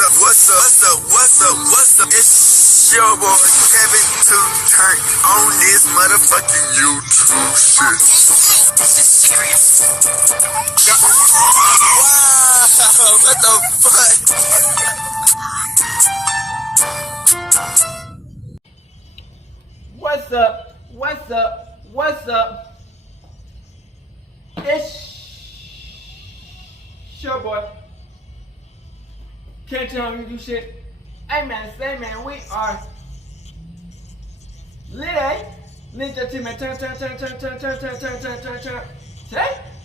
What's up? It's your boy Kevin to turn on this motherfucking YouTube shit. This is serious. Wow, what the fuck? What's up? It's your boy. Can't tell me do shit. Hey man, we are lit, eh? Ninja team, man, turn. Today, it's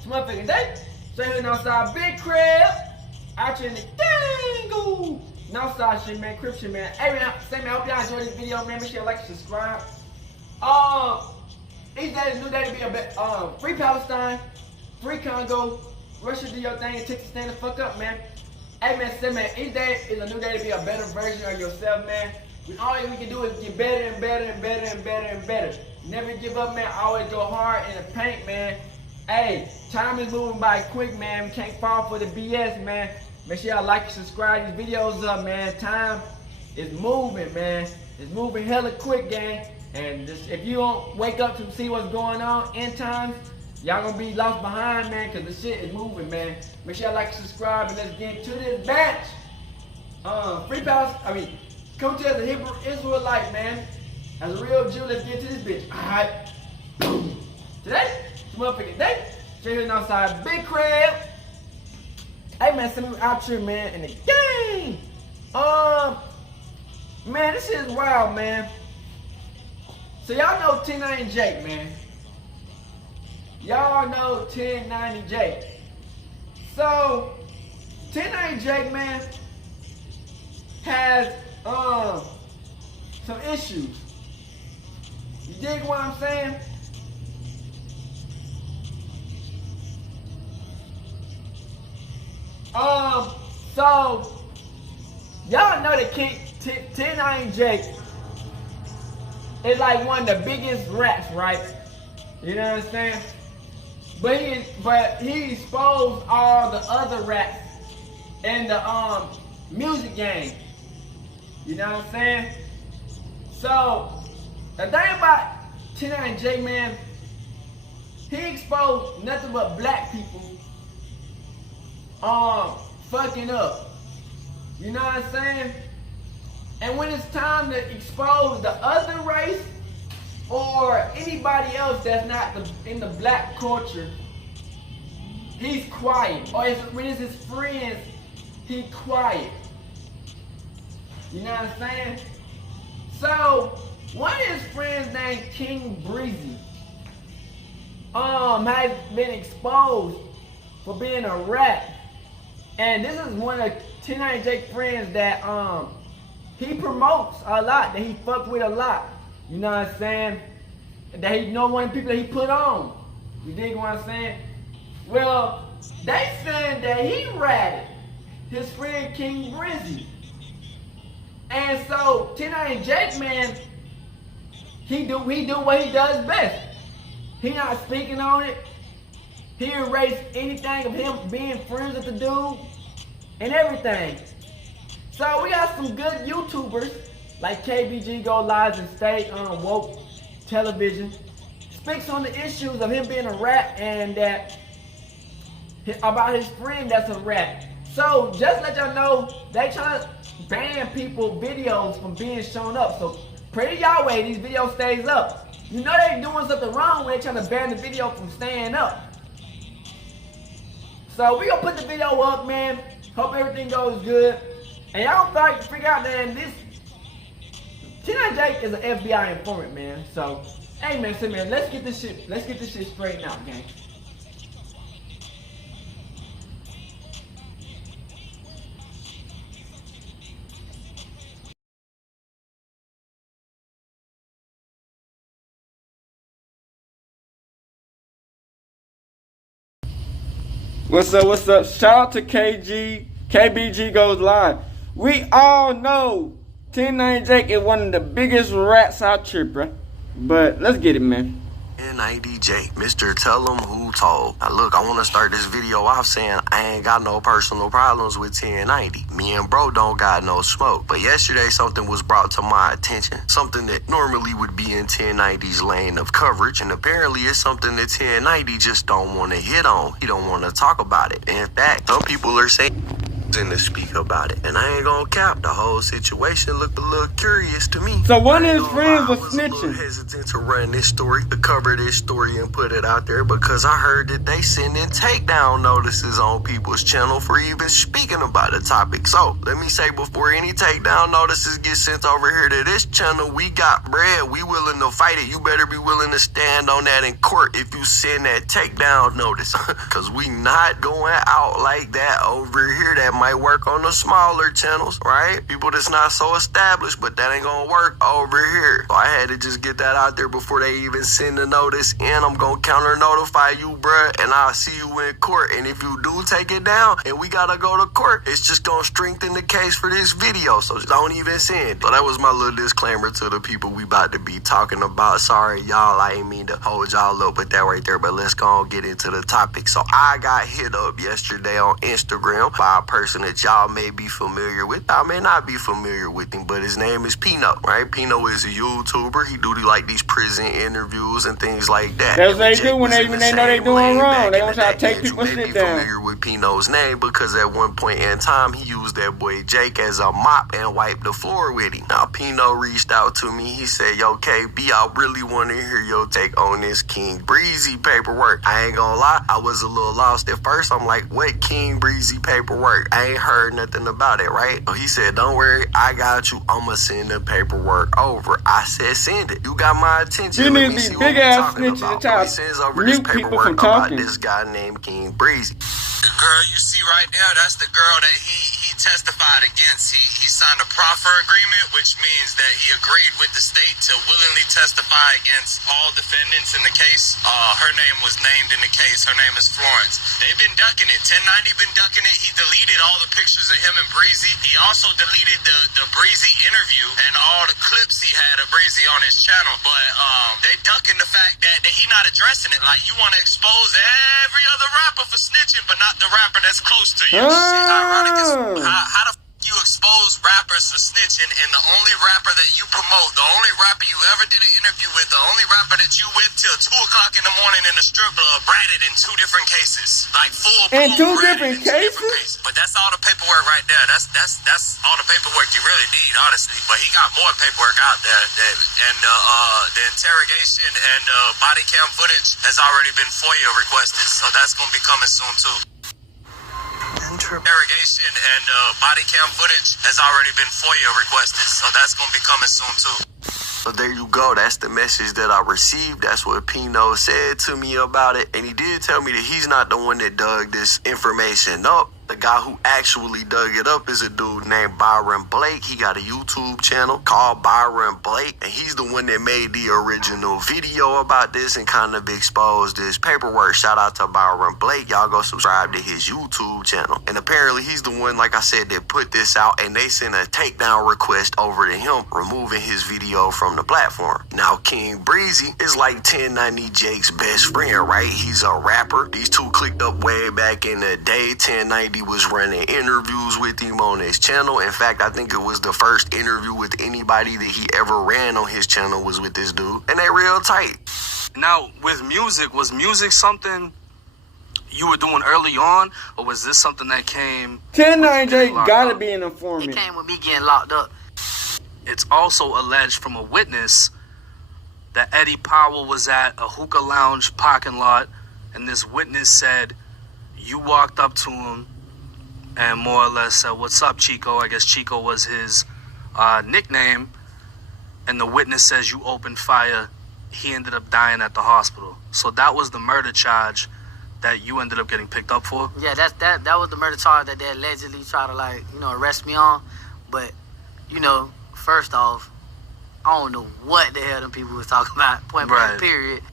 motherfucking day. Straight here outside, big crib. Out here in the dangle. Northside shit, man, crib shit, man. Hey man, I hope y'all enjoyed this video, man. Make sure you like and subscribe. Each day is a new day to be a free Palestine, free Congo. Russia, do your thing, and Texas, stand the fuck up, man. Hey man, each day is a new day to be a better version of yourself, man. All we can do is get better and better. Never give up, man. Always go hard in the paint, man. Hey, time is moving by quick, man. We can't fall for the BS, man. Make sure y'all like and subscribe these videos up, man. Time is moving, man. It's moving hella quick, gang. And just, if you don't wake up to see what's going on in times, y'all gonna be lost behind, man, because the shit is moving, man. Make sure y'all like and subscribe, and let's get to this batch. Free Palestine, come to as a Hebrew Israelite, man. As a real Jew, let's get to this bitch. Alright. Today, it's a motherfucking day. Straight here outside, big crib. Hey man, send me out here, man, in the game. Man, this shit is wild, man. So y'all know 1090 Jake, man. Y'all know 1090 Jake. So 1090 Jake, man, has some issues. You dig what I'm saying? So y'all know that 1090 Jake is like one of the biggest rats, right? You know what I'm saying? But he exposed all the other rats in the music game. You know what I'm saying? So the thing about 1090 Jake, man, he exposed nothing but black people fucking up. You know what I'm saying? And when it's time to expose the other race or anybody else that's not in the black culture, he's quiet. Or when it's his friends, he quiet. You know what I'm saying? So one of his friends named King Brizzy has been exposed for being a rat. And this is one of 1090 Jake's friends that he promotes a lot, that he fuck with a lot. You know what I'm saying? That he know one of the people that he put on. You dig what I'm saying? Well, they saying that he ratted his friend King Brizzy. And so 1090 Jake, man, he do what he does best. He not speaking on it. He erased anything of him being friends with the dude and everything. So we got some good YouTubers like KBG Go Live and Stay on Woke Television. Speaks on the issues of him being a rat and that about his friend that's a rat. So just let y'all know, they trying to ban people videos from being shown up. So pray to Yahweh these videos stays up. You know they doing something wrong when they trying to ban the video from staying up. So we gonna put the video up, man. Hope everything goes good. And y'all probably figure out that this 1090 Jake is an FBI informant, man. So, hey man, let's get this shit straightened out, gang. What's up? Shout out to KBG Goes Live. We all know 1090 Jake is one of the biggest rats out here, bruh. But let's get it, man. 1090J, Mr. Tell 'em Who Told. Now look, I want to start this video off saying I ain't got no personal problems with 1090. Me and bro don't got no smoke. But yesterday something was brought to my attention. Something that normally would be in 1090's lane of coverage. And apparently it's something that 1090 just don't want to hit on. He don't want to talk about it. In fact, some people are saying to speak about it, and I ain't gonna cap, the whole situation looked a little curious to me. So one of his friends was I was a little snitching. hesitant to run this story, to cover this story and put it out there, because I heard that they sending takedown notices on people's channel for even speaking about the topic. So let me say, before any takedown notices get sent over here to this channel, we got bread, we willing to fight it. You better be willing to stand on that in court if you send that takedown notice, because we not going out like that over here. That might work on the smaller channels, right? People that's not so established, but that ain't gonna work over here. So I had to just get that out there before they even send the notice in. I'm gonna counter notify you, bruh, and I'll see you in court. And if you do take it down and we gotta go to court, it's just gonna strengthen the case for this video. So don't even send it. So that was my little disclaimer to the people we about to be talking about. Sorry, y'all, I ain't mean to hold y'all up with that right there, but let's go and get into the topic. So I got hit up yesterday on Instagram by a person that y'all may be familiar with. I may not be familiar with him, but his name is Pino, right? Pino is a YouTuber. He do like these prison interviews and things like that. That's what they do when they know they doing wrong. They want to try to take people's shit down. You may be familiar with Pino's name because at one point in time he used that boy Jake as a mop and wiped the floor with him. Now Pino reached out to me. He said, "Yo, KB, I really want to hear your take on this King Brizzy paperwork." I ain't gonna lie, I was a little lost at first. I'm like, what King Brizzy paperwork? I ain't heard nothing about it, right? So he said, "Don't worry, I got you. I'ma send the paperwork over." I said, "Send it. You got my attention." You Let need me to see be what big we ass talking snitches about. and try He sends over this mute people paperwork from about talking. this guy named King Brizzy. The girl you see right there, that's the girl that he testified against. He signed a proffer agreement, which means that he agreed with the state to willingly testify against all defendants in the case. Her name was named in the case. Her name is Florence. They've been ducking it. 1090 been ducking it. He deleted all the pictures of him and Brizzy. He also deleted the Brizzy interview and all the clips he had of Brizzy on his channel. But they ducking the fact that he not addressing it. Like, you want to expose every other rapper for snitching, but not the rapper that's close to you. Shit ironic as how the you expose rappers for snitching, and the only rapper that you promote, the only rapper you ever did an interview with, the only rapper that you with till 2 o'clock in the morning in the strip club, ratted in 2 different cases, like full In two different cases? But that's all the paperwork right there. That's all the paperwork you really need, honestly. But he got more paperwork out there, and the interrogation and body cam footage has already been FOIA requested, so that's gonna be coming soon too. Interrogation and body cam footage has already been FOIA requested, so that's gonna be coming soon too. So there you go. That's the message that I received. That's what Pino said to me about it, and he did tell me that he's not the one that dug this information up. The guy who actually dug it up is a dude named Byron Blake. He got a YouTube channel called Byron Blake, and he's the one that made the original video about this and kind of exposed this paperwork. Shout out to Byron Blake. Y'all go subscribe to his YouTube channel. And apparently he's the one, like I said, that put this out, and they sent a takedown request over to him, removing his video from the platform. Now, King Brizzy is like 1090 Jake's best friend, right? He's a rapper. These two clicked up way back in the day. 1090 was running interviews with him on his channel. In fact, I think it was the first interview with anybody that he ever ran on his channel was with this dude, and they real tight. Now, with music, was music something you were doing early on, or was this something that came? 1090 gotta be an informant. It came with me getting locked up. It's also alleged from a witness that Eddie Powell was at a hookah lounge parking lot, and this witness said you walked up to him and more or less said, "What's up, Chico?" I guess Chico was his nickname. And the witness says you opened fire. He ended up dying at the hospital. So that was the murder charge that you ended up getting picked up for? Yeah, that was the murder charge that they allegedly tried to arrest me on. But, first off, I don't know what the hell them people was talking about, point blank, period.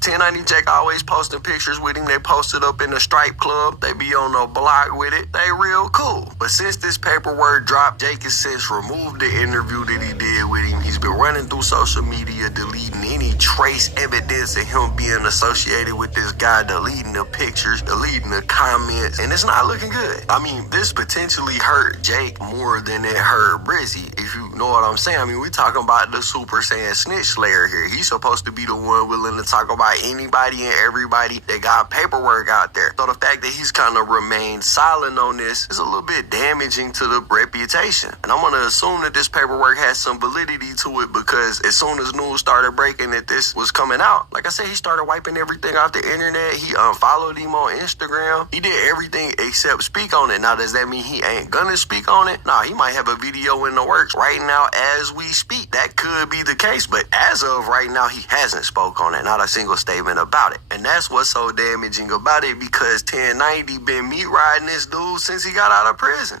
1090 Jake always posting pictures with him. They posted up in the strip club. They be on the block with it. They real cool. But since this paperwork dropped, Jake has since removed the interview that he did with him. He's been running through social media, deleting any trace evidence of him being associated with this guy, deleting the pictures, deleting the comments, and it's not looking good. I mean, this potentially hurt Jake more than it hurt Brizzy, if you know what I'm saying. I mean, we talking about the Super Saiyan Snitch Slayer here. He's supposed to be the one willing to talk about anybody and everybody that got paperwork out there. So the fact that he's kind of remained silent on this is a little bit damaging to the reputation. And I'm going to assume that this paperwork has some validity to it, because as soon as news started breaking that this was coming out, like I said, he started wiping everything off the internet. He unfollowed him on Instagram. He did everything except speak on it. Now, does that mean he ain't gonna speak on it? Nah, he might have a video in the works right now as we speak. That could be the case, but as of right now, he hasn't spoke on it. Not a single statement about it. And that's what's so damaging about it, because 1090 been meat riding this dude since he got out of prison.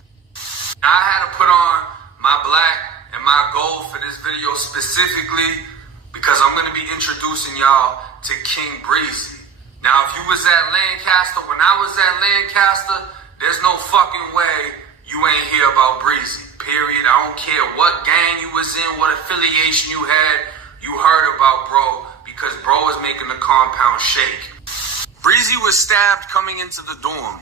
Now, I had to put on my black and my gold for this video specifically because I'm going to be introducing y'all to King Brizzy. Now, if you was at Lancaster, when I was at Lancaster, there's no fucking way you ain't hear about Brizzy, period. I don't care what gang you was in, what affiliation you had, you heard about bro, because bro is making the compound shake. Brizzy was stabbed coming into the dorm.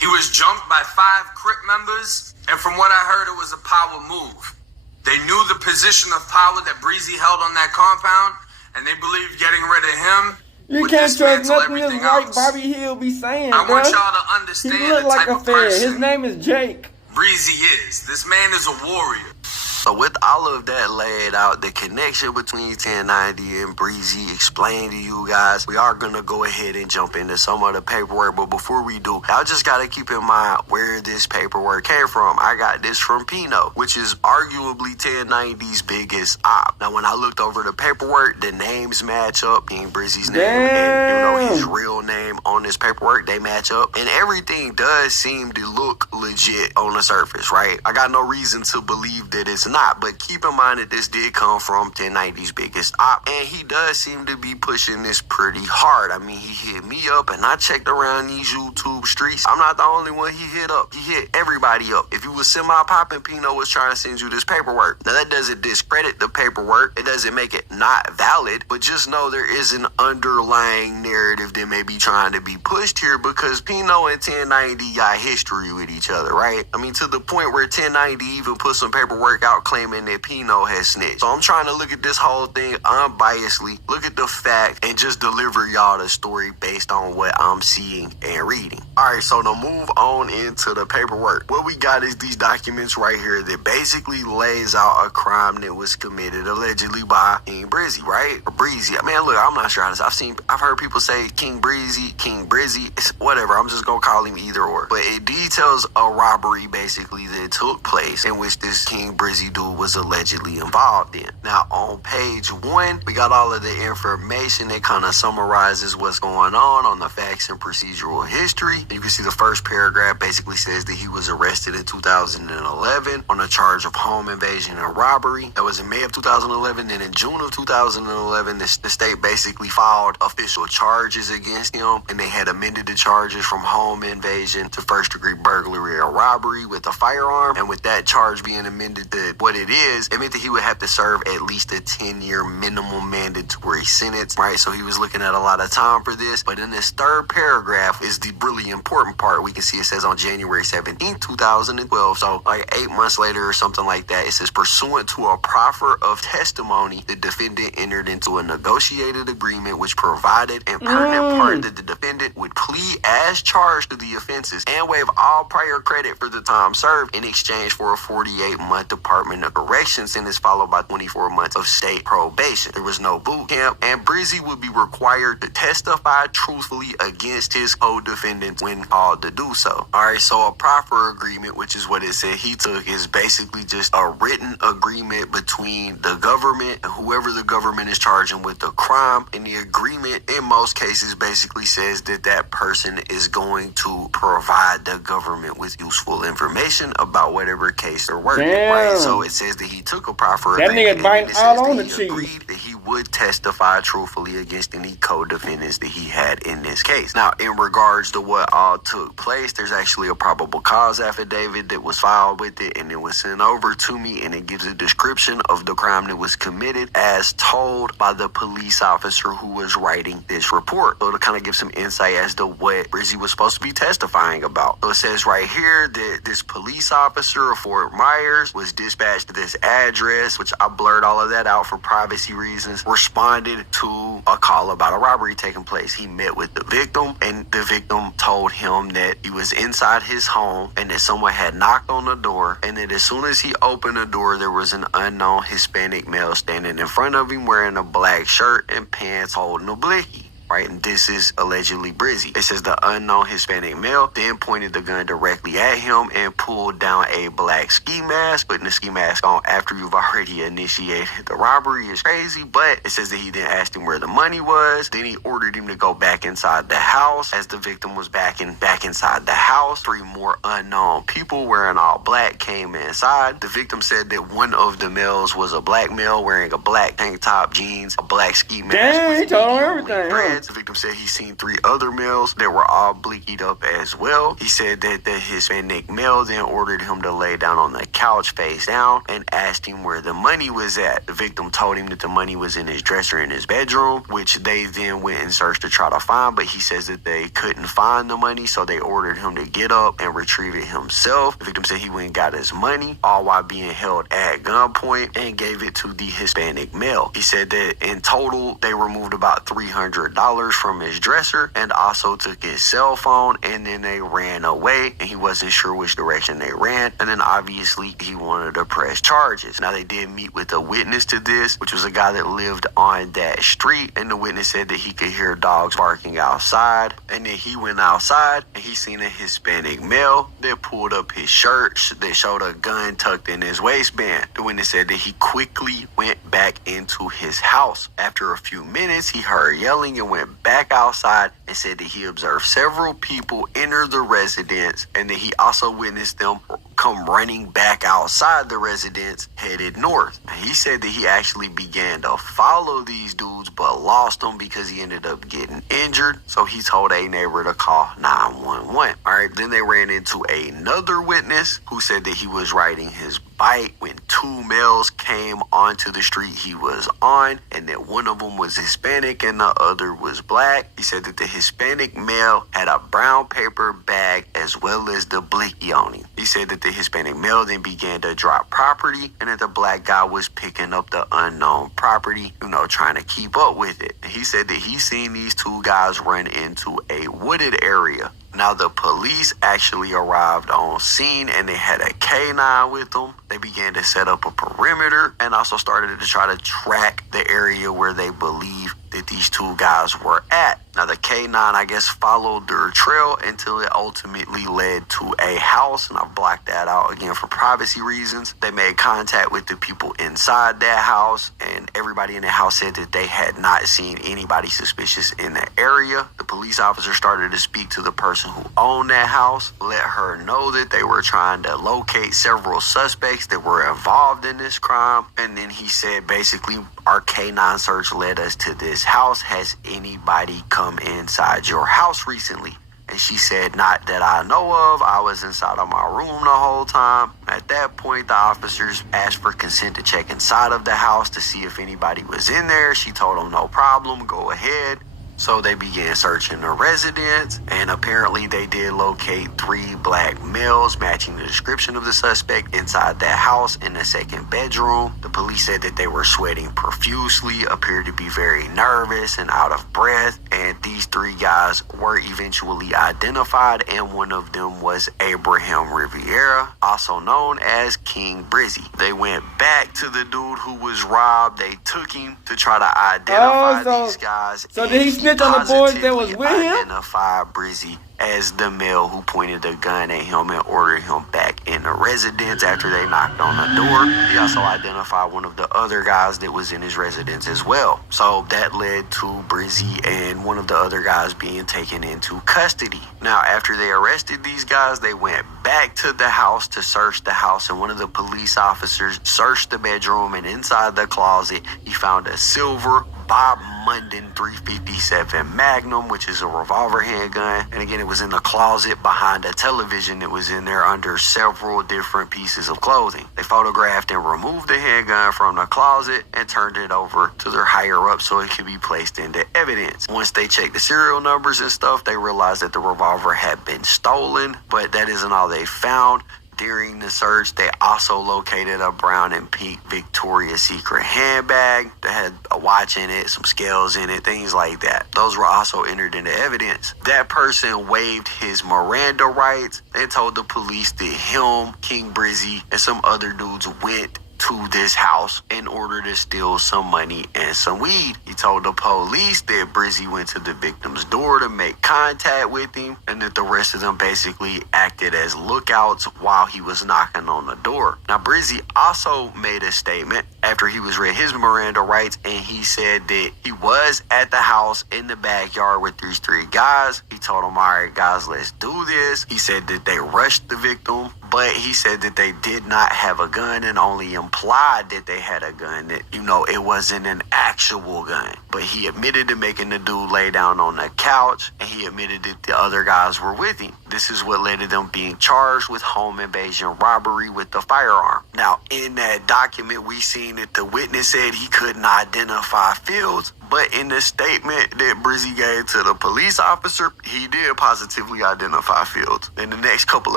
He was jumped by 5 Crip members, and from what I heard, it was a power move. They knew the position of power that Brizzy held on that compound, and they believed getting rid of him You would can't trust dismantle nothing this everything white else. Bobby Hill be saying, I bro. want y'all to understand He look the like type a of fan. person His name is Jake. Brizzy is. This man is a warrior. So with all of that laid out, the connection between 1090 and Brizzy explained to you guys, we are going to go ahead and jump into some of the paperwork. But before we do, y'all just got to keep in mind where this paperwork came from. I got this from Pino, which is arguably 1090's biggest op. Now, when I looked over the paperwork, the names match up. King Brizzy's name and his real name on this paperwork, they match up. And everything does seem to look legit on the surface, right? I got no reason to believe that it's not, but keep in mind that this did come from 1090's biggest op, and he does seem to be pushing this pretty hard. I mean, he hit me up, and I checked around these YouTube streets. I'm not the only one he hit up. He hit everybody up. If you was semi-popping, Pino was trying to send you this paperwork. Now, that doesn't discredit the paperwork. It doesn't make it not valid, but just know there is an underlying narrative that may be trying to be pushed here, because Pino and 1090 got history with each other, right? I mean, to the point where 1090 even put some paperwork out claiming that Pino has snitched. So I'm trying to look at this whole thing unbiasedly, look at the fact, and just deliver y'all the story based on what I'm seeing and reading. Alright, so to move on into the paperwork, what we got is these documents right here that basically lays out a crime that was committed allegedly by King Brizzy, right? Or Brizzy. I mean, look, I'm not sure. I've heard people say King Brizzy, King Brizzy. It's whatever. I'm just gonna call him either or. But it details a robbery basically that took place in which this King Brizzy dude was allegedly involved in. Now, on page 1, we got all of the information that kind of summarizes what's going on the facts and procedural history. And you can see the first paragraph basically says that he was arrested in 2011 on a charge of home invasion and robbery. That was in May of 2011. Then in June of 2011, the state basically filed official charges against him, and they had amended the charges from home invasion to first-degree burglary or robbery with a firearm. And with that charge being amended to what it is, it meant that he would have to serve at least a 10-year minimum mandatory sentence, right? So he was looking at a lot of time for this. But in this third paragraph is the really important part. We can see it says on January 17, 2012. So like 8 months later or something like that, it says, pursuant to a proffer of testimony, the defendant entered into a negotiated agreement which provided an pertinent part that the defendant would plead as charged to the offenses and waive all prior credit for the time served in exchange for a 48-month Department of Corrections sentence followed by 24 months of state probation. There was no boot camp, and Brizzy would be required to testify truthfully against his co-defendants when called to do so. Alright, so a proffer agreement, which is what it said he took, is basically just a written agreement between the government and whoever the government is charging with the crime. And the agreement in most cases basically says that that person is going to provide the government with useful information about whatever case they're working. Right? So it says that he took a proffer That agreement, nigga biting and it says all on that the he cheese. agreed that he would testify truthfully against any co-defendants that he had in this case. Now, in regards to what all took place, there's actually a probable cause affidavit that was filed with it, and it was sent over to me, and it gives a description of the crime that was committed as told by the police officer who was writing this report. So to kind of give some insight as to what Brizzy was supposed to be testifying about. So it says right here that this police officer of Fort Myers was dispatched to this address, which I blurred all of that out for privacy reasons, responded to a call about a robbery taking place. He met with the victim, and the victim told him that he was inside his home and that someone had knocked on the door, and that as soon as he opened the door, there was an unknown Hispanic male standing in front of him wearing a black shirt and pants holding a blicky. Right, and this is allegedly Brizzy. It says the unknown Hispanic male then pointed the gun directly at him and pulled down a black ski mask. Putting the ski mask on after you've already initiated the robbery is crazy, but it says that he then asked him where the money was. Then he ordered him to go back inside the house. As the victim was back inside the house, 3 more unknown people wearing all black came inside. The victim said that one of the males was a black male wearing a black tank top, jeans, a black ski mask. Dang, he told him everything. The victim said he seen 3 other males that were all blickied up as well. He said that the Hispanic male then ordered him to lay down on the couch face down and asked him where the money was at. The victim told him that the money was in his dresser in his bedroom, which they then went and searched to try to find, but he says that they couldn't find the money, so they ordered him to get up and retrieve it himself. The victim said he went and got his money, all while being held at gunpoint, and gave it to the Hispanic male. He said that in total, they removed about $300 from his dresser and also took his cell phone, and then they ran away, and he wasn't sure which direction they ran, and then obviously he wanted to press charges. Now they did meet with a witness to this, which was a guy that lived on that street, and the witness said that he could hear dogs barking outside, and then he went outside and he seen a Hispanic male that pulled up his shirt that showed a gun tucked in his waistband. The witness said that he quickly went back into his house. After a few minutes, he heard yelling and went back outside and said that he observed several people enter the residence, and that he also witnessed them come running back outside the residence headed north. He said that he actually began to follow these dudes but lost them because he ended up getting injured, so he told a neighbor to call 911. Alright, then they ran into another witness who said that he was riding his bike when 2 males came onto the street he was on, and that one of them was Hispanic and the other was black. He said that the Hispanic male had a brown paper bag as well as the blicky on him. He said that the Hispanic male then began to drop property, and that the black guy was picking up the unknown property, trying to keep up with it. And he said that he seen these 2 guys run into a wooded area. Now, the police actually arrived on scene, and they had a K9 with them. They began to set up a perimeter and also started to try to track the area where they believe that these 2 guys were at. Now, the K9, I guess, followed their trail until it ultimately led to a house, and I blocked that out again for privacy reasons. They made contact with the people inside that house, and everybody in the house said that they had not seen anybody suspicious in the area. The police officer started to speak to the person who owned that house, let her know that they were trying to locate several suspects that were involved in this crime, and then he said basically, our K9 search led us to this house. Has anybody come inside your house recently? And she said, not that I know of. I was inside of my room the whole time. At that point, the officers asked for consent to check inside of the house to see if anybody was in there. She told them no problem, go ahead. So they began searching the residence, and apparently they did locate 3 black males matching the description of the suspect inside that house in the second bedroom. The police said that they were sweating profusely, appeared to be very nervous and out of breath, and these 3 guys were eventually identified, and one of them was Abraham Riviera, also known as King Brizzy. They went back to the dude who was robbed. They took him to try to identify these guys. So did he snitch on the boys that was with him? Identified Brizzy as the male who pointed a gun at him and ordered him back in the residence after they knocked on the door. He also identified one of the other guys that was in his residence as well. So that led to Brizzy and one of the other guys being taken into custody. Now, after they arrested these guys, they went back to the house to search the house, and one of the police officers searched the bedroom, and inside the closet, he found a silver Bob Munden 357 Magnum, which is a revolver handgun. And again, it was in the closet behind a television that was in there under several different pieces of clothing. They photographed and removed the handgun from the closet and turned it over to their higher up so it could be placed into evidence. Once they checked the serial numbers and stuff, they realized that the revolver had been stolen, but that isn't all they found. During the search, they also located a brown and pink Victoria's Secret handbag that had a watch in it, some scales in it, things like that. Those were also entered into evidence. That person waived his Miranda rights and told the police that him, King Brizzy, and some other dudes went to this house in order to steal some money and some weed. He told the police that Brizzy went to the victim's door to make contact with him, and that the rest of them basically acted as lookouts while he was knocking on the door. Now, Brizzy also made a statement after he was read his Miranda rights, and he said that he was at the house in the backyard with these three guys. He told them, all right, guys, let's do this. He said that they rushed the victim, but he said that they did not have a gun and only implied that they had a gun, that, you know, it wasn't an actual gun. But he admitted to making the dude lay down on the couch, and he admitted that the other guys were with him. This is what led to them being charged with home invasion robbery with the firearm. Now, in that document, we seen that the witness said he couldn't identify Fields, but in the statement that Brizzy gave to the police officer, he did positively identify Fields. In the next couple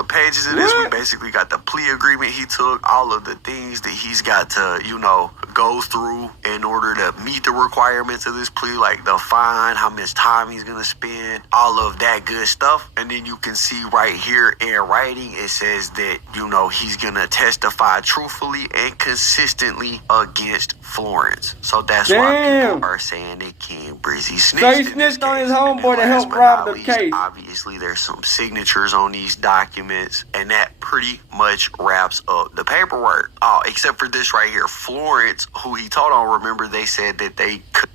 of pages of this, we basically got the plea agreement he took, all of the things that he's got to, you know, go through in order to meet the requirements of this plea, like the fine, how much time he's going to spend, all of that good stuff. And then you can see right here in writing, it says that, you know, he's going to testify truthfully and consistently against Florence. So that's why people are saying that King Brizzy snitched. So he snitched on his homeboy to help rob the case. Obviously, there's some signatures on these documents, and that pretty much wraps up the paperwork. Oh, except for this right here. Florence, who he told on, remember they said that they could.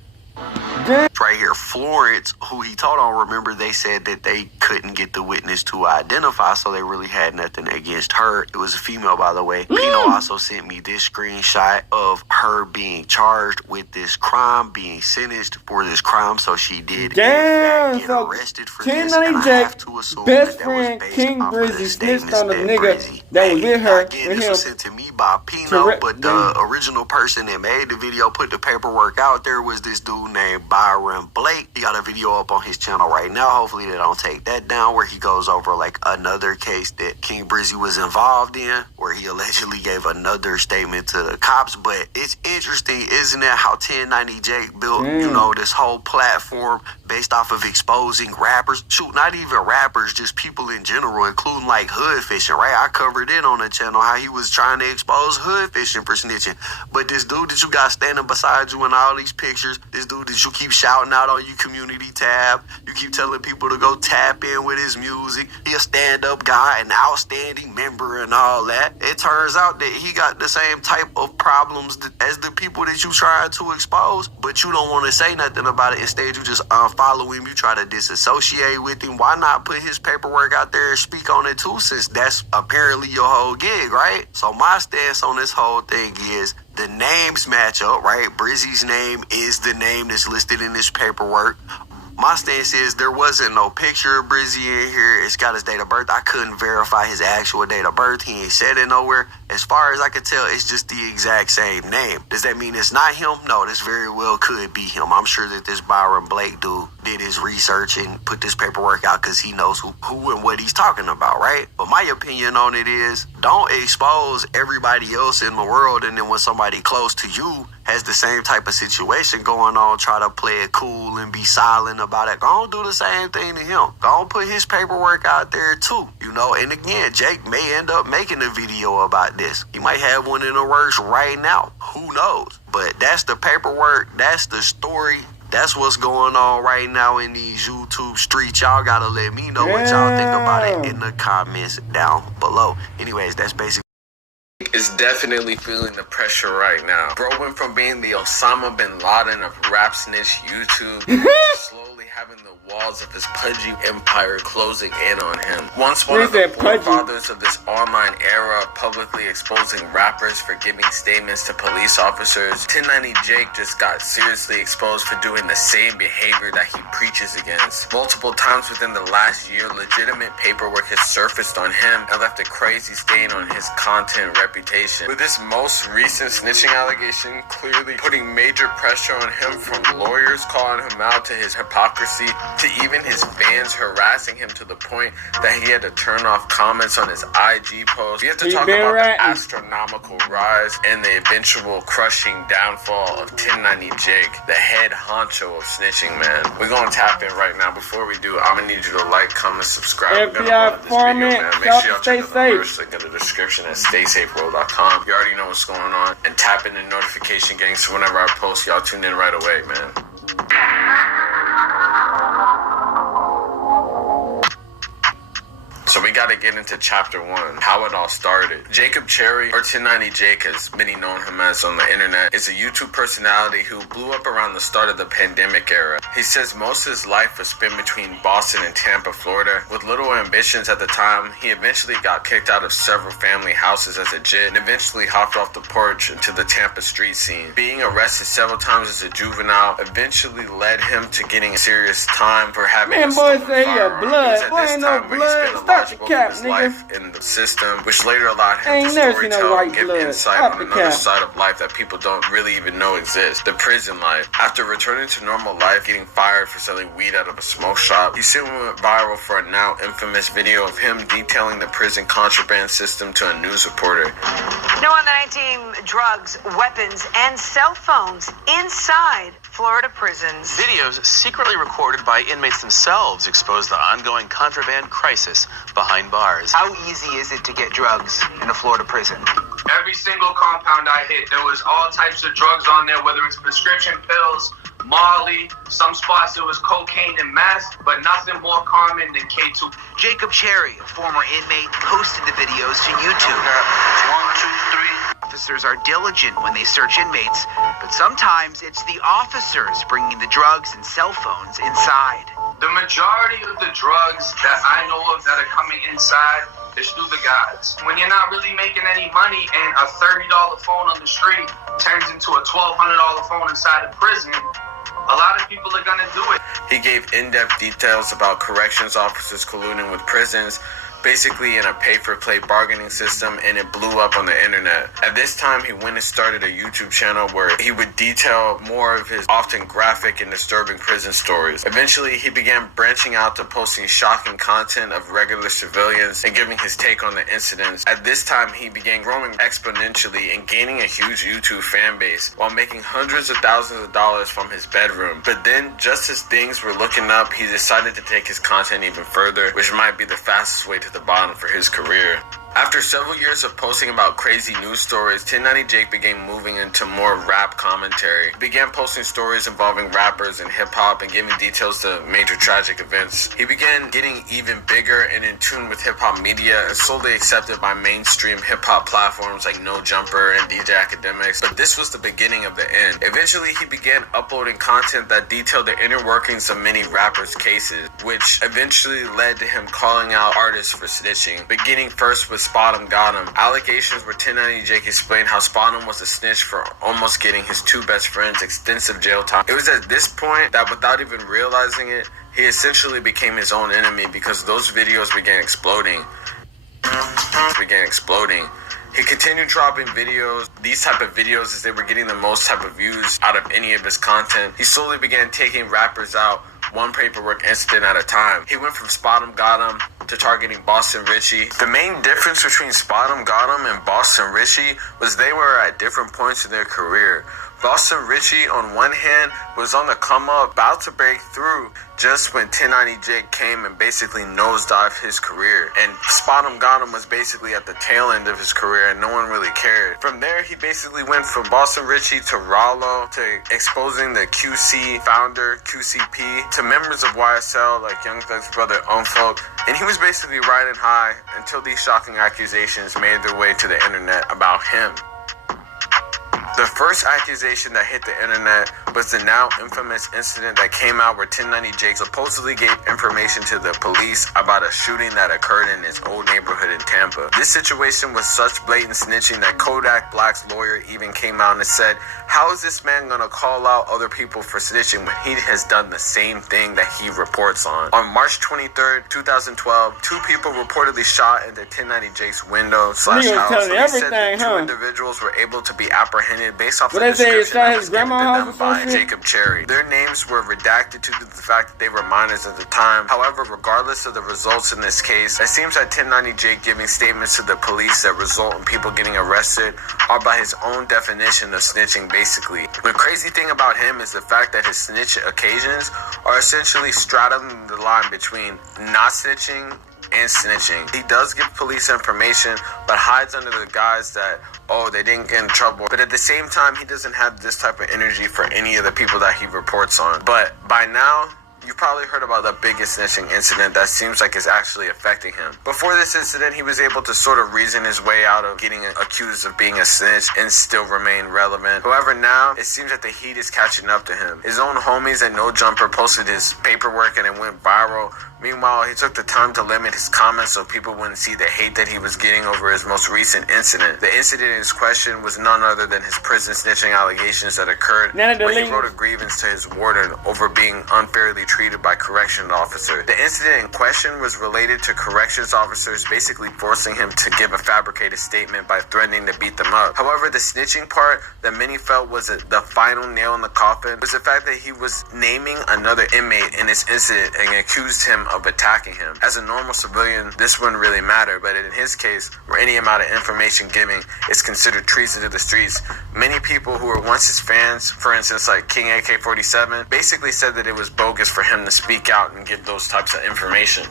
Right here, Florence, who he told on, remember they said that they couldn't get the witness to identify, so they really had nothing against her. It was a female, by the way. Pino also sent me this screenshot of her being charged with this crime, being sentenced for this crime, so she did in fact get arrested for this, and I have to assume best that friend was based King off of Brizzy the snitched on the statements nigga Brizzy that was made. with her. Again, With this him. was sent to me by Pino, but the original person that made the video, put the paperwork out there, was this dude named Byron Blake. He got a video up on his channel right now. Hopefully they don't take that down, where he goes over like another case that King Brizzy was involved in, where he allegedly gave another statement to the cops. But it's interesting, isn't it, how 1090 Jake built, you know, this whole platform based off of exposing rappers. Shoot, not even rappers, just people in general, including like hood fishing, right? I covered it on the channel, how he was trying to expose hood fishing for snitching. But this dude that you got standing beside you in all these pictures, this dude that you keep shouting out on your community tab, you keep telling people to go tap in with his music, he a stand-up guy, an outstanding member and all that. It turns out that he got the same type of problems as the people that you trying to expose, but you don't want to say nothing about it. Instead, you just unfollow him, you try to disassociate with him. Why not put his paperwork out there and speak on it too, since that's apparently your whole gig, right? So my stance on this whole thing is the names match up, right? Brizzy's name is the name that's listed in this paperwork. My stance is there wasn't no picture of Brizzy in here. It's got his date of birth. I couldn't verify his actual date of birth. He ain't said it nowhere. As far as I could tell, it's just the exact same name. Does that mean it's not him? No, this very well could be him. I'm sure that this Byron Blake dude did his research and put this paperwork out because he knows who and what he's talking about, right? But my opinion on it is, don't expose everybody else in the world, and then when somebody close to you has the same type of situation going on, try to play it cool and be silent about it. Go on, do the same thing to him. Go on, put his paperwork out there too, you know? And again, Jake may end up making a video about this. He might have one in the works right now. Who knows? But that's the paperwork. That's the story. That's what's going on right now in these YouTube streets. Y'all gotta let me know what y'all think about it in the comments down below. Anyways, that's basically is definitely feeling the pressure right now. Bro went from being the Osama bin Laden of rap snitch YouTube to slowly having the walls of his pudgy empire closing in on him. Once one of the forefathers of this online era, publicly exposing rappers for giving statements to police officers, 1090 Jake just got seriously exposed for doing the same behavior that he preaches against. Multiple times within the last year, legitimate paperwork has surfaced on him and left a crazy stain on his content reputation. With this most recent snitching allegation clearly putting major pressure on him, from lawyers calling him out to his hypocrisy to even his fans harassing him to the point that he had to turn off comments on his IG post. We have to talk about the astronomical rise and the eventual crushing downfall of 1090 Jake, the head honcho of snitching, man. We're gonna tap in right now. Before we do, I'm gonna need you to like, comment, subscribe. FBI Informat, make sure y'all check out the merch link in the description at StaySafeWorld.com. You already know what's going on. And tap in the notification gang so whenever I post, y'all tune in right away, man. So we gotta get into chapter 1, how it all started. Jacob Cherry, or 1090 Jake as many known him as on the internet, is a YouTube personality who blew up around the start of the pandemic era. He says most of his life was spent between Boston and Tampa, Florida. With little ambitions at the time, he eventually got kicked out of several family houses as a jit and eventually hopped off the porch into the Tampa street scene. Being arrested several times as a juvenile eventually led him to getting serious time for having a stolen firearm. It was at this time where he spent a large bulk of his life in the system, which later allowed him to storytell and give insight on another side of life that people don't really even know exists, the prison life. After returning to normal life, getting fired for selling weed out of a smoke shop, he soon went viral for a now infamous video of him detailing the prison contraband system to a news reporter. No one that 19 drugs, weapons, and cell phones inside Florida prisons. Videos secretly recorded by inmates themselves expose the ongoing contraband crisis behind bars. How easy is it to get drugs in a Florida prison? Every single compound I hit, there was all types of drugs on there, whether it's prescription pills, Molly, some spots it was cocaine and meth, but nothing more common than K2. Jacob Cherry, a former inmate, posted the videos to YouTube. 1, 2, 3. Officers are diligent when they search inmates, but sometimes it's the officers bringing the drugs and cell phones inside. The majority of the drugs that I know of that are coming inside is through the guys. When you're not really making any money and a $30 phone on the street turns into a $1,200 phone inside a prison, a lot of people are gonna do it. He gave in-depth details about corrections officers colluding with prisons, basically in a pay-for-play bargaining system, and it blew up on the internet. At this time, he went and started a YouTube channel where he would detail more of his often graphic and disturbing prison stories. Eventually, he began branching out to posting shocking content of regular civilians and giving his take on the incidents. At this time, he began growing exponentially and gaining a huge YouTube fan base while making hundreds of thousands of dollars from his bedroom. But then, just as things were looking up, he decided to take his content even further, which might be the fastest way to the bottom for his career. After several years of posting about crazy news stories, 1090 Jake began moving into more rap commentary. He began posting stories involving rappers and hip-hop and giving details to major tragic events. He began getting even bigger and in tune with hip-hop media and solely accepted by mainstream hip-hop platforms like No Jumper and DJ Academics. But this was the beginning of the end. Eventually, he began uploading content that detailed the inner workings of many rappers' cases, which eventually led to him calling out artists for snitching, beginning first with Spot'em Got 'em. Allegations where 1090 Jake explained how Spot'em was a snitch for almost getting his two best friends extensive jail time. It was at this point that, without even realizing it, he essentially became his own enemy because those videos began exploding. He continued dropping videos, these type of videos, as they were getting the most type of views out of any of his content. He slowly began taking rappers out one paperwork incident at a time. He went from Spot'em Got 'em to targeting Boston Richie. The main difference between Spot'em Got 'em and Boston Richie was they were at different points in their career. Boston Richie, on one hand, was on the come up, about to break through, just when 1090 Jake came and basically nosedived his career. And Spot'em Got 'em was basically at the tail end of his career, and no one really cared. record. From there, he basically went from Boston Richie to Rollo to exposing the QC founder, QCP, to members of YSL like Young Thug's brother Unfolk, and he was basically riding high until these shocking accusations made their way to the internet about him. The first accusation that hit the internet was the now infamous incident that came out where 1090 Jake supposedly gave information to the police about a shooting that occurred in his old neighborhood in Tampa. This situation was such blatant snitching that Kodak Black's lawyer even came out and said, how is this man gonna call out other people for snitching when he has done the same thing that he reports on? On March 23rd, 2012, two people reportedly shot into 1090 Jake's window / house. He said that two individuals were able to be apprehended based off the description that was given to them by Jacob Cherry. Their names were redacted due to the fact that they were minors at the time. However, regardless of the results in this case, it seems that 1090 Jake giving statements to the police that result in people getting arrested are by his own definition of snitching, basically. The crazy thing about him is the fact that his snitch occasions are essentially straddling the line between not snitching and snitching. He does give police information, but hides under the guise that, oh, they didn't get in trouble. But at the same time, he doesn't have this type of energy for any of the people that he reports on. But by now, you've probably heard about the biggest snitching incident that seems like is actually affecting him. Before this incident, he was able to sort of reason his way out of getting accused of being a snitch and still remain relevant. However, now it seems that the heat is catching up to him. His own homies at No Jumper posted his paperwork and it went viral. Meanwhile, he took the time to limit his comments so people wouldn't see the hate that he was getting over his most recent incident. The incident in his question was none other than his prison snitching allegations that occurred when he wrote a grievance to his warden over being unfairly treated by corrections officers. The incident in question was related to corrections officers basically forcing him to give a fabricated statement by threatening to beat them up. However, the snitching part that many felt was the final nail in the coffin was the fact that he was naming another inmate in this incident and accused him of attacking him. As a normal civilian, this wouldn't really matter, but in his case, where any amount of information giving is considered treason to the streets, many people who were once his fans, for instance like King AK-47, basically said that it was bogus for him to speak out and give those types of information.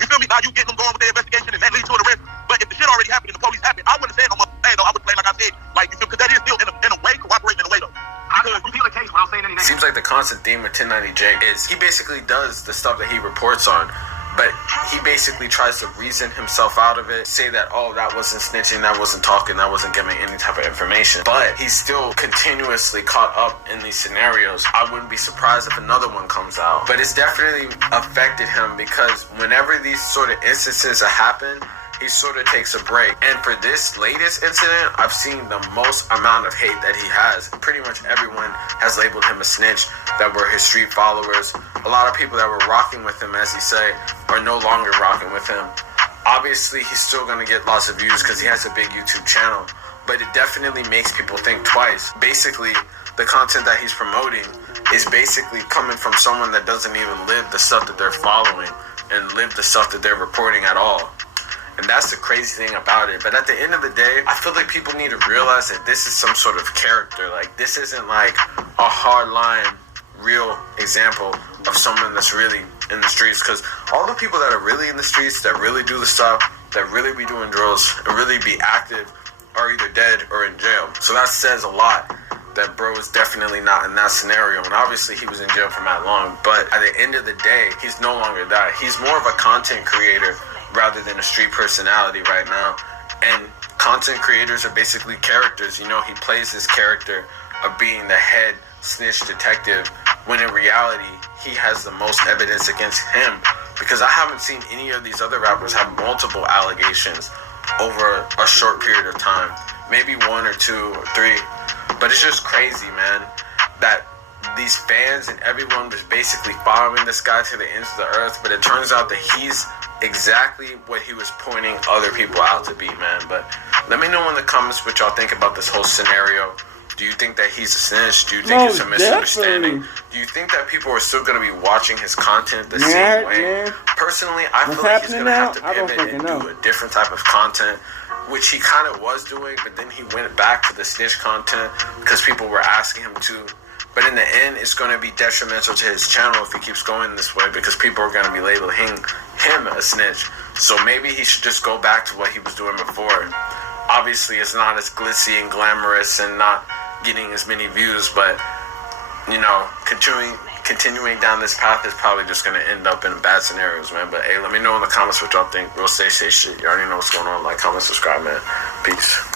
You feel me? Now you getting them going with their investigation and that leads to an arrest. But if the shit already happened and the police happened, I wouldn't have said no more. Hey, though, I would play like I said. Like, you feel, because that is still in a way cooperating in a way, though. I could repeal the case without saying anything. Seems like the constant theme with 1090 Jake is he basically does the stuff that he reports on, but he basically tries to reason himself out of it, say that, oh, that wasn't snitching, that wasn't talking, that wasn't giving any type of information. But he's still continuously caught up in these scenarios. I wouldn't be surprised if another one comes out. But it's definitely affected him because whenever these sort of instances happen, he sort of takes a break. And for this latest incident, I've seen the most amount of hate that he has. Pretty much everyone has labeled him a snitch that were his street followers. A lot of people that were rocking with him, as he say, are no longer rocking with him. Obviously, he's still going to get lots of views because he has a big YouTube channel, but it definitely makes people think twice. Basically, the content that he's promoting is basically coming from someone that doesn't even live the stuff that they're following and live the stuff that they're reporting at all. And that's the crazy thing about it. But at the end of the day, I feel like people need to realize that this is some sort of character. Like, this isn't like a hardline, real example of someone that's really in the streets. Because all the people that are really in the streets, that really do the stuff, that really be doing drills, and really be active, are either dead or in jail. So that says a lot. That bro is definitely not in that scenario. And obviously he was in jail for that long. But at the end of the day, he's no longer that. He's more of a content creator rather than a street personality right now. And content creators are basically characters. You know, he plays this character of being the head snitch detective when in reality he has the most evidence against him, because I haven't seen any of these other rappers have multiple allegations over a short period of time. Maybe 1 or 2 or 3, but it's just crazy, man, that these fans and everyone was basically following this guy to the ends of the earth, but it turns out that he's exactly what he was pointing other people out to be, man. But let me know in the comments what y'all think about this whole scenario. Do you think that he's a snitch? Do you think it's a misunderstanding? Do you think that people are still going to be watching his content the same way? Personally, I feel like he's going to have to pivot and do a different type of content, which he kind of was doing, but then he went back to the snitch content because people were asking him to. But in the end, it's going to be detrimental to his channel if he keeps going this way, because people are going to be labeling him a snitch. So maybe he should just go back to what he was doing before. Obviously, it's not as glitzy and glamorous and not getting as many views, but, you know, continuing down this path is probably just going to end up in bad scenarios, man. But, hey, let me know in the comments what y'all think. Real say shit. You already know what's going on. Like, comment, subscribe, man. Peace.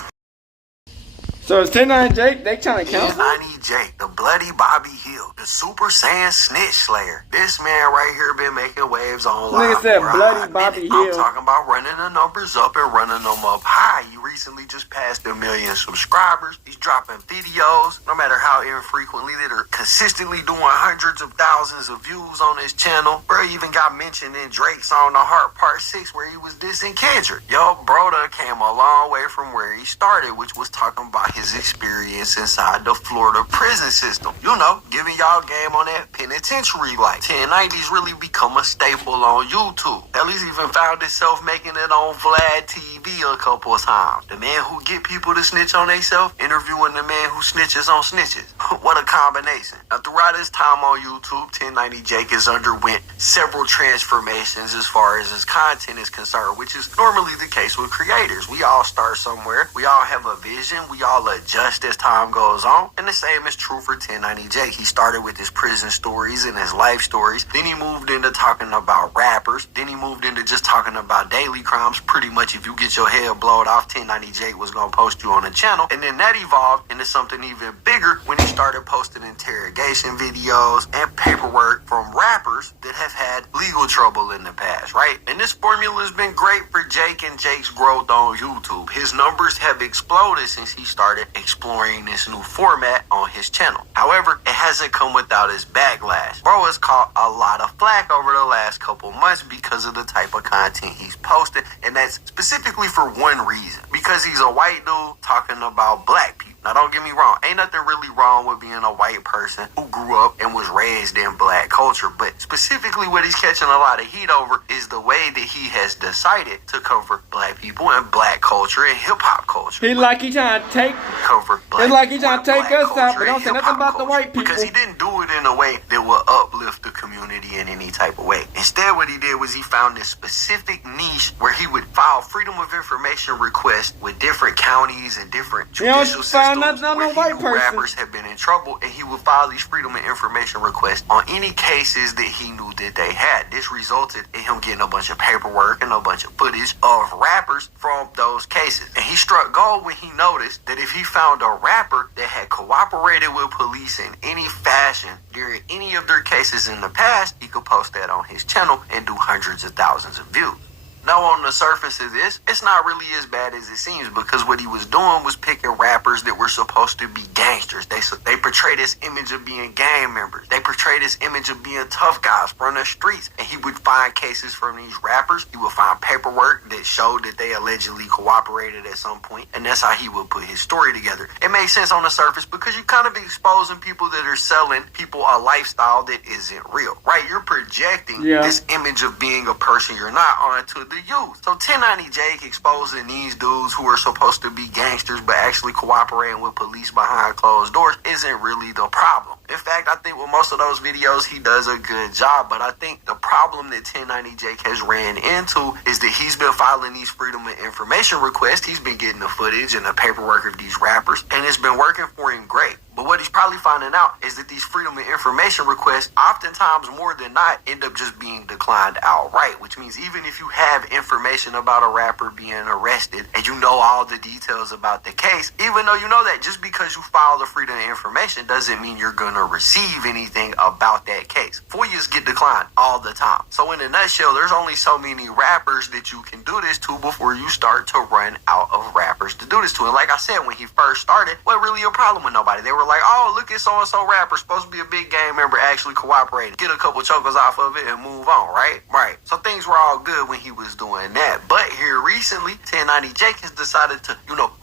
So it's 10-9 Jake, they trying to cancel? 1090 Jake, the bloody Bobby Hill, the Super Saiyan Snitch Slayer. This man right here been making waves online. Nigga said for a bloody hot Bobby minute. I'm Hill. talking about running the numbers up and running them up high. He recently just passed 1 million subscribers. He's dropping videos, no matter how infrequently, that are consistently doing hundreds of thousands of views on his channel. Bro even got mentioned in Drake's song The Heart Part 6 where he was dissing Kendrick. Yo, bro done came a long way from where he started, which was talking about his experience inside the Florida prison system. You know, giving y'all game on that penitentiary life. 1090's really become a staple on YouTube. At least even found itself making it on Vlad TV a couple of times. The man who get people to snitch on themselves, interviewing the man who snitches on snitches. What a combination. Now, throughout his time on YouTube, 1090 Jake has underwent several transformations as far as his content is concerned, which is normally the case with creators. We all start somewhere. We all have a vision. We all adjust as time goes on. And the same is true for 1090 Jake. He started with his prison stories and his life stories. Then he moved into talking about rappers. Then he moved into just talking about daily crimes. Pretty much if you get your head blowed off, 1090 Jake was going to post you on the channel. And then that evolved into something even bigger when he started posting interrogation videos and paperwork from rappers that have had legal trouble in the past, right? And this formula has been great for Jake and Jake's growth on YouTube. His numbers have exploded since he started exploring this new format on his channel. However, it hasn't come without its backlash. Bro has caught a lot of flack over the last couple months because of the type of content he's posted, and that's specifically for one reason. Because he's a white dude talking about black people. Now, don't get me wrong. Ain't nothing really wrong with being a white person who grew up and was raised in black culture. But specifically what he's catching a lot of heat over is the way that he has decided to cover black people and black culture and hip-hop culture. He like he trying to take... Cover black It's like he trying to take black us out, but culture don't and say nothing hip-hop about the culture. white people. Because he didn't do it in a way that would uplift the community in any type of way. Instead, what he did was he found this specific niche where he would file freedom of information requests with different counties and different judicial systems where he knew rappers have been in trouble, and he would file these freedom of information requests on any cases that he knew that they had. This resulted in him getting a bunch of paperwork and a bunch of footage of rappers from those cases. And he struck gold when he noticed that if he found a rapper that had cooperated with police in any fashion during any of their cases in the past, he could post that on his channel and do hundreds of thousands of views. Now, on the surface of this, it's not really as bad as it seems, because what he was doing was picking rappers that were supposed to be gangsters. They portray this image of being gang members. They portray this image of being tough guys from the streets. And he would find cases from these rappers. He would find paperwork that showed that they allegedly cooperated at some point. And that's how he would put his story together. It makes sense on the surface because you're kind of exposing people that are selling people a lifestyle that isn't real, right? You're projecting this image of being a person you're not onto the youth. So 1090 Jake exposing these dudes who are supposed to be gangsters but actually cooperating with police behind closed doors isn't really the problem. In fact, I think with most of those videos, he does a good job. But I think the problem that 1090 Jake has ran into is that he's been filing these freedom of information requests. He's been getting the footage and the paperwork of these rappers, and it's been working for him great. But what he's probably finding out is that these freedom of information requests oftentimes more than not end up just being declined outright, which means even if you have information about a rapper being arrested and you know all the details about the case, even though you know that, just because you file the freedom of information doesn't mean you're going to receive anything about that case. FOIAs get declined all the time. So in a nutshell, there's only so many rappers that you can do this to before you start to run out of rappers to do this to. And like I said, when he first started, wasn't really a problem with nobody. They were like, oh, look at so-and-so rapper, supposed to be a big gang member, actually cooperated. Get a couple chokers off of it and move on, right? Right. So things were all good when he was doing that. But here recently, 1090 Jake has decided to,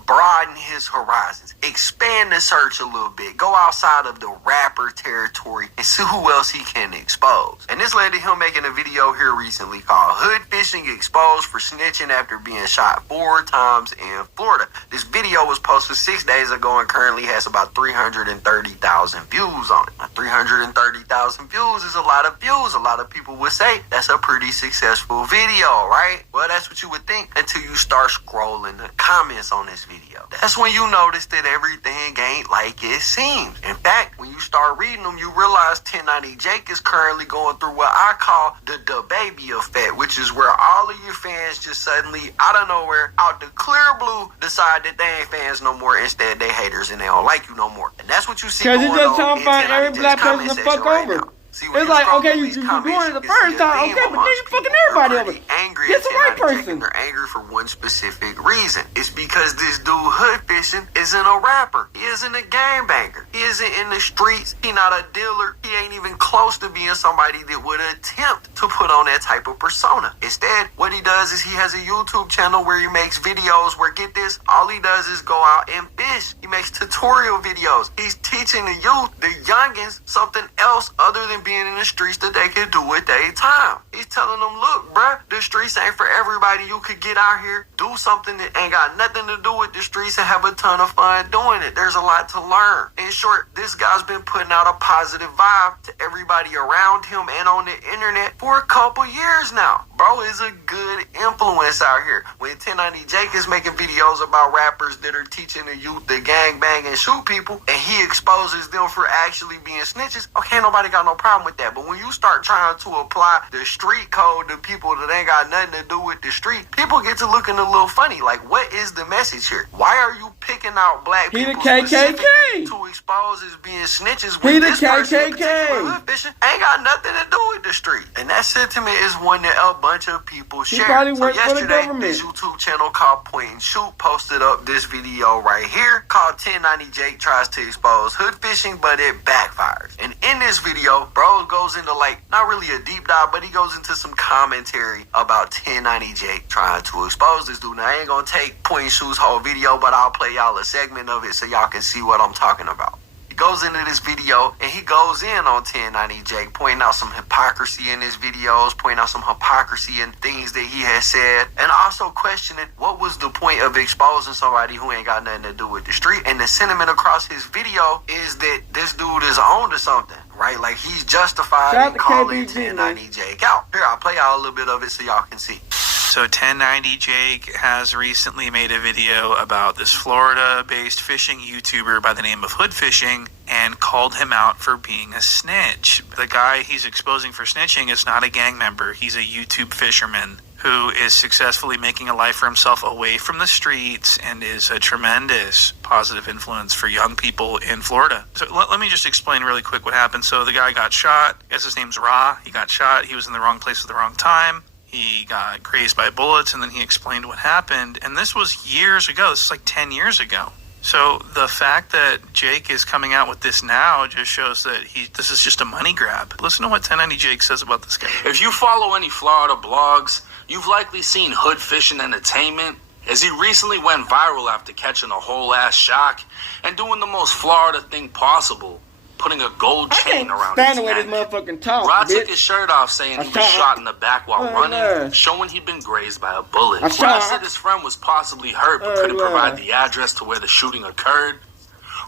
broaden his his horizons. Expand the search a little bit. Go outside of the rapper territory and see who else he can expose. And this led to him making a video here recently called Hood Fishing Exposed for Snitching After Being Shot 4 times in Florida. This video was posted 6 days ago and currently has about 330,000 views on it. Now, 330,000 views is a lot of views. A lot of people would say that's a pretty successful video, right? Well, that's what you would think until you start scrolling the comments on this video. That's when you notice that everything ain't like it seems. In fact, when you start reading them, you realize 1090 Jake is currently going through what I call the baby effect, which is where all of your fans just suddenly, out of nowhere, out the clear blue, decide that they ain't fans no more. Instead, they haters and they don't like you no more. And that's what you see going on. Because he's just trying to find every black person to fuck over. See, it's like, okay, you're doing it the first time, okay, but then you fucking everybody over. Get the right person. They're angry for one specific reason. It's because this dude Hood Fishing isn't a rapper. He isn't a gangbanger. He isn't in the streets. He not a dealer. He ain't even close to being somebody that would attempt to put on that type of persona. Instead, what he does is he has a YouTube channel where he makes videos where, get this, all he does is go out and fish. He makes tutorial videos. He's teaching the youth, the youngins, something else other than being in the streets that they can do with their time. He's telling them, look, bruh, the streets ain't for everybody. You could get out here, do something that ain't got nothing to do with the streets and have a ton of fun doing it. There's a lot to learn. In short, this guy's been putting out a positive vibe to everybody around him and on the internet for a couple years now. Bro is a good influence out here. When 1090 Jake is making videos about rappers that are teaching the youth to gang bang and shoot people, and he exposes them for actually being snitches, okay, nobody got no problem with that. But when you start trying to apply the street code to people that ain't got nothing to do with the street, people get to looking a little funny. Like, what is the message here? Why are you picking out black people specifically to expose as being snitches when this person in particular, Hood Fishing, ain't got nothing to do with the street? And that sentiment is one that a bunch of people share. So yesterday, this YouTube channel called Point and Shoot posted up this video right here called 1090 Jake Tries to Expose Hood Fishing, but it backfires. And in this video, bro goes into, like, not really a deep dive, but he goes into some commentary about 1090 Jake trying to expose this dude. Now, I ain't gonna take Point and Shoot's whole video, but I'll play y'all a segment of it so y'all can see what I'm talking about. He goes into this video and he goes in on 1090 Jake, pointing out some hypocrisy in his videos, pointing out some hypocrisy in things that he has said, and also questioning what was the point of exposing somebody who ain't got nothing to do with the street. And the sentiment across his video is that this dude is on to something, right? Like, he's justified in calling 1090 Jake out. Here, I'll play y'all a little bit of it so y'all can see. So 1090 Jake has recently made a video about this Florida-based fishing YouTuber by the name of Hood Fishing and called him out for being a snitch. The guy he's exposing for snitching is not a gang member. He's a YouTube fisherman who is successfully making a life for himself away from the streets and is a tremendous positive influence for young people in Florida. So let me just explain really quick what happened. So the guy got shot. I guess his name's Ra. He got shot. He was in the wrong place at the wrong time. He got grazed by bullets, and then he explained what happened. And this was years ago. This is like 10 years ago. So the fact that Jake is coming out with this now just shows that this is just a money grab. Listen to what 1090 Jake says about this guy. If you follow any Florida blogs, you've likely seen Hood Fishing Entertainment, as he recently went viral after catching a whole ass shock and doing the most Florida thing possible, putting a gold chain around his neck. Rod took his shirt off saying he was shot in the back while running, showing he'd been grazed by a bullet. Rod said his friend was possibly hurt but couldn't provide the address to where the shooting occurred.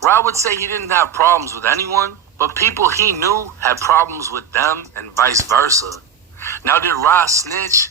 Rod would say he didn't have problems with anyone, but people he knew had problems with them and vice versa. Now, did Rod snitch?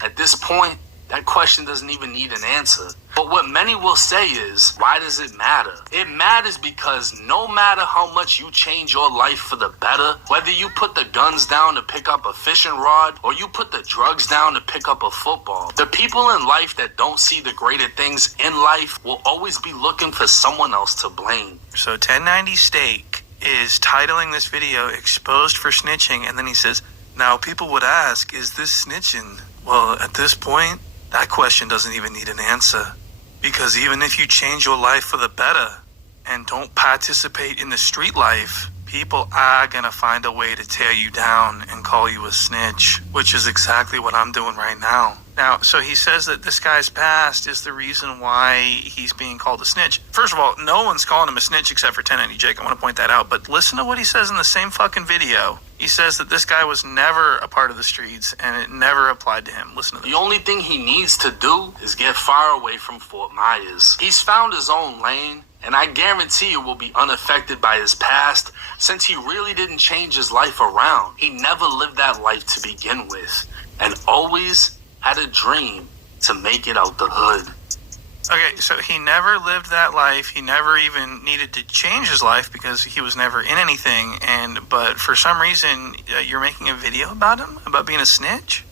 At this point, that question doesn't even need an answer. But what many will say is, why does it matter? It matters because no matter how much you change your life for the better, whether you put the guns down to pick up a fishing rod or you put the drugs down to pick up a football, the people in life that don't see the greater things in life will always be looking for someone else to blame. So 1090 Steak is titling this video Exposed for Snitching, and then he says, now people would ask, is this snitching? Well, at this point, that question doesn't even need an answer. Because even if you change your life for the better and don't participate in the street life, people are gonna find a way to tear you down and call you a snitch, which is exactly what I'm doing right now. Now, so he says that this guy's past is the reason why he's being called a snitch. First of all, no one's calling him a snitch except for 1090 Jake. I want to point that out. But listen to what he says in the same fucking video. He says that this guy was never a part of the streets and it never applied to him. Listen to this. The only thing he needs to do is get far away from Fort Myers. He's found his own lane, and I guarantee you will be unaffected by his past since he really didn't change his life around. He never lived that life to begin with and always had a dream to make it out the hood. Okay, so he never lived that life. He never even needed to change his life because he was never in anything. But for some reason, you're making a video about him, about being a snitch?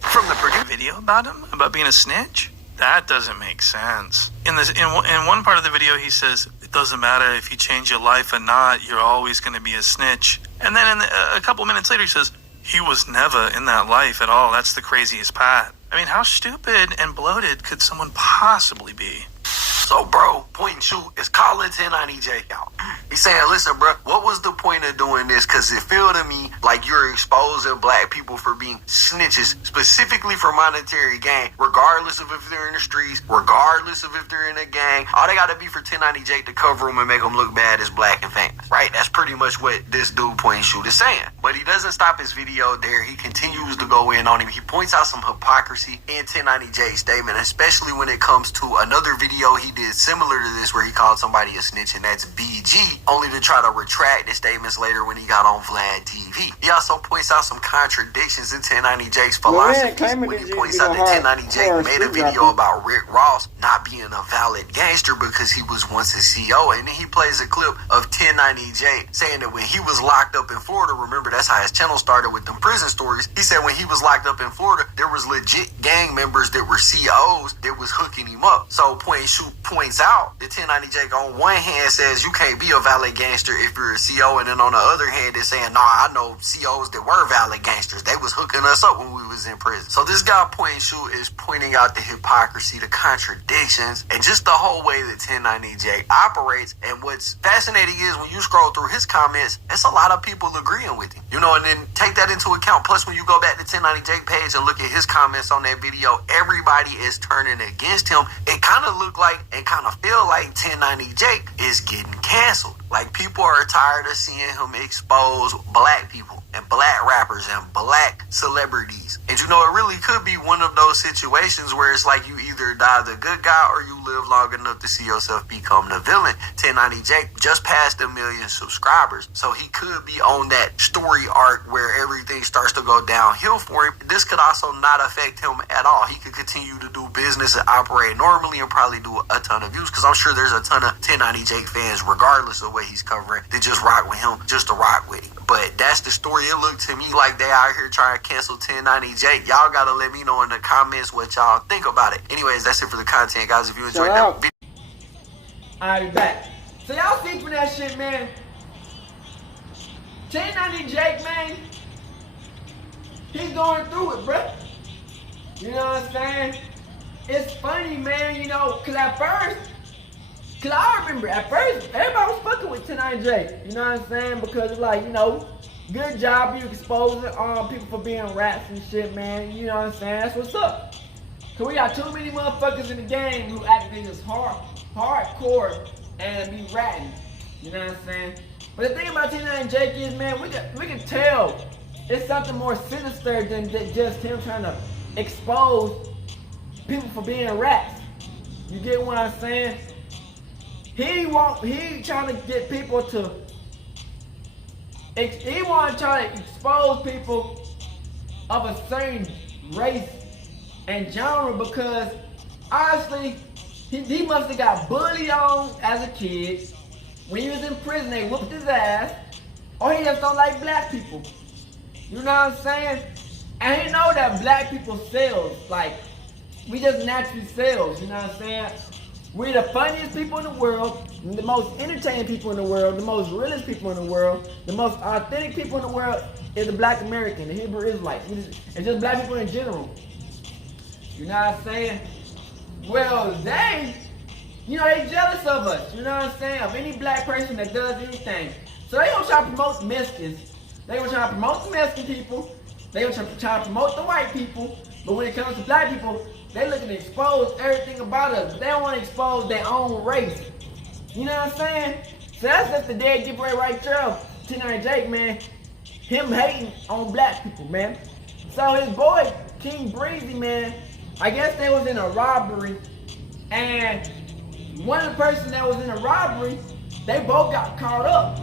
From the video about him, about being a snitch? That doesn't make sense. In one part of the video, he says, it doesn't matter if you change your life or not, you're always going to be a snitch. And then a couple minutes later, he says, he was never in that life at all. That's the craziest part. I mean, how stupid and bloated could someone possibly be? So, bro, point and shoot is calling 1090 Jake out. He's saying, listen, bro, what was the point of doing this? Because it feel to me like you're exposing black people for being snitches, specifically for monetary gain, regardless of if they're in the streets, regardless of if they're in a gang. All they got to be for 1090 Jake to cover them and make them look bad is black and famous, right? That's pretty much what this dude point and shoot is saying. But he doesn't stop his video there. He continues to go in on him. He points out some hypocrisy in 1090 Jake's statement, especially when it comes to another video he did similar to this where he called somebody a snitch, and that's BG, only to try to retract his statements later when he got on Vlad TV. He also points out some contradictions in 1090 Jake's philosophy when he points out that 1090 Jake made a video about Rick Ross not being a valid gangster because he was once a CO, and then he plays a clip of 1090 Jake saying that when he was locked up in Florida, remember that's how his channel started with them prison stories, he said when he was locked up in Florida, there was legit gang members that were COs that was hooking him up. So point and shoot points out that 1090 Jake on one hand says you can't be a valid gangster if you're a CO, and then on the other hand they're saying, nah, I know COs that were valid gangsters. They was hooking us up when we was in prison. So this guy point and shoot is pointing out the hypocrisy, the contradictions, and just the whole way that 1090 Jake operates. And what's fascinating is when you scroll through his comments, it's a lot of people agreeing with him. You know, and then take that into account. Plus, when you go back to 1090 Jake page and look at his comments on that video, everybody is turning against him. It kind of looked like and kind of feel like 1090 Jake is getting canceled. Like people are tired of seeing him expose black people and black rappers and black celebrities. And you know, it really could be one of those situations where it's like you either die the good guy or you live long enough to see yourself become the villain. 1090 Jake just passed 1 million subscribers, so he could be on that story arc where everything starts to go downhill for him. This could also not affect him at all. He could continue to do business and operate normally and probably do a ton of views, because I'm sure there's a ton of 1090 Jake fans, regardless of what he's covering, that just rock with him just to rock with him. But that's the story. It looked to me like they out here trying to cancel 1090 Jake. Y'all gotta let me know in the comments what y'all think about it. Anyways, that's it for the content, guys. If you enjoyed that video, I'll be back. So y'all see for that shit, man. 1090 Jake, man, he's going through it, bruh. You know what I'm saying? It's funny, man, you know, cause I remember at first, everybody was fucking with 1090 Jake. You know what I'm saying? Because it's like, you know, good job you exposing people for being rats and shit, man. You know what I'm saying? That's what's up. Cause we got too many motherfuckers in the game who acting as hardcore and be ratting. You know what I'm saying? But the thing about 1090 Jake is, man, we can tell it's something more sinister than just him trying to expose people for being rats. You get what I'm saying? He trying to get people to, he want to try to expose people of a certain race and genre, because honestly, he must have got bullied on as a kid. When he was in prison, they whooped his ass, or he just don't like black people. You know what I'm saying? And he know that black people sells, like, we just naturally sells, you know what I'm saying? We're the funniest people in the world, the most entertaining people in the world, the most realest people in the world, the most authentic people in the world is the black American, the Hebrew Israelites. It's just black people in general. You know what I'm saying? Well, they, you know, they jealous of us, you know what I'm saying? Of any black person that does anything. So they gonna try to promote the Mexicans. They gonna try to promote the Mexican people. They gonna try to promote the white people. But when it comes to black people, they looking to expose everything about us. They don't want to expose their own race. You know what I'm saying? So that's just the dead giveaway right there. 10 Jake, man. Him hating on black people, man. So his boy, King Brizzy, man, I guess they was in a robbery. And one of the persons that was in the robbery, they both got caught up.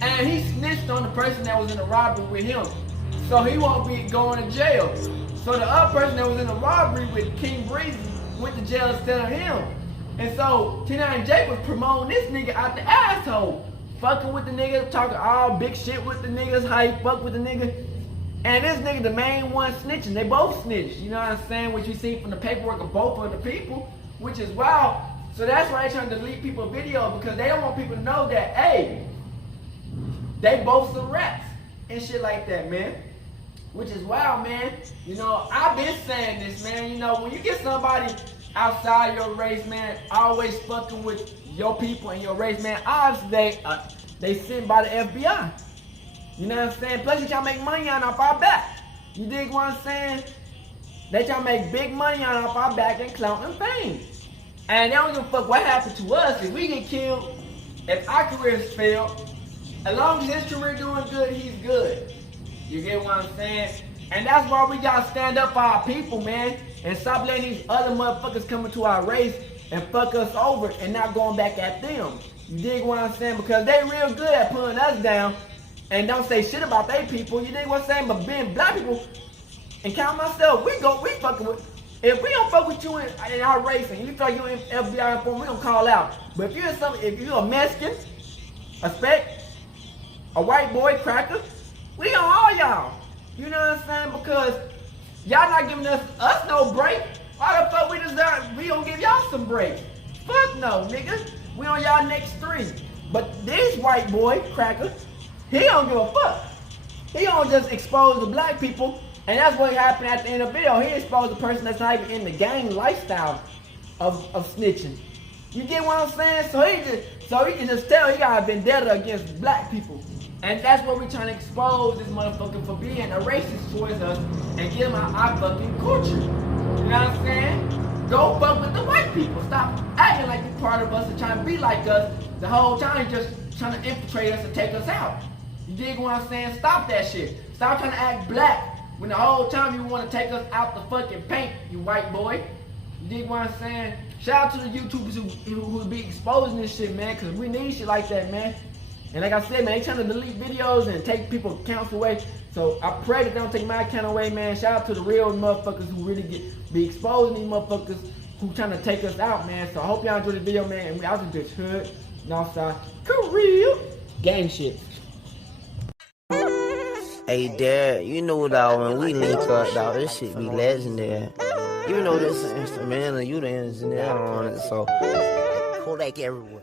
And he snitched on the person that was in the robbery with him. So he won't be going to jail. So the other person that was in the robbery with King Brizzy went to jail instead of him. And so 10 Jake was promoting this nigga out the asshole. Fucking with the nigga, talking all big shit with the niggas, how he fuck with the nigga. And this nigga, the main one snitching. They both snitched. You know what I'm saying? Which you see from the paperwork of both of the people, which is wild. So that's why they trying to delete people's video, because they don't want people to know that, hey, they both some rats and shit like that, man. Which is wild, man. You know, I've been saying this, man. You know, when you get somebody outside your race, man, always fucking with your people and your race, man, obviously they sent by the FBI. You know what I'm saying? Plus, you trying to make money on off our back. You dig what I'm saying? They trying to make big money on off our back and clout and fame. And they don't give a fuck what happened to us. If we get killed, if our careers fail, as long as his career doing good, he's good. You get what I'm saying? And that's why we gotta stand up for our people, man. And stop letting these other motherfuckers come into our race and fuck us over and not going back at them. You dig what I'm saying? Because they real good at putting us down and don't say shit about their people. You dig what I'm saying? But being black people, and count myself, we fucking with. If we don't fuck with you in our race and you feel like you in FBI inform, we don't call out. But if you're a Mexican, a Spec, a white boy, cracker, we on all y'all. You know what I'm saying? Because y'all not giving us no break. Why the fuck we gonna give y'all some break? Fuck no, nigga. We on y'all next 3. But this white boy, cracker, he don't give a fuck. He don't just expose the black people. And that's what happened at the end of the video. He exposed a person that's not even in the gang lifestyle of snitching. You get what I'm saying? So he can just tell he got a vendetta against black people. And that's what we're trying to expose this motherfucker for being a racist towards us and give him our fucking culture. You know what I'm saying? Go fuck with the white people. Stop acting like you're part of us and trying to be like us the whole time, just trying to infiltrate us and take us out. You dig what I'm saying? Stop that shit. Stop trying to act black when the whole time you want to take us out the fucking paint, you white boy. You dig what I'm saying? Shout out to the YouTubers who be exposing this shit, man, because we need shit like that, man. And like I said, man, they trying to delete videos and take people's accounts away. So I pray that they don't take my account away, man. Shout out to the real motherfuckers who really be exposing these motherfuckers who trying to take us out, man. So I hope y'all enjoyed the video, man. And we out of this hood, Northside, Korea, gang shit. Hey, Dad, you know, dog, when we link up, dog, this shit be legendary. You know this instrumental, you the engineer on it, so Kodak everywhere.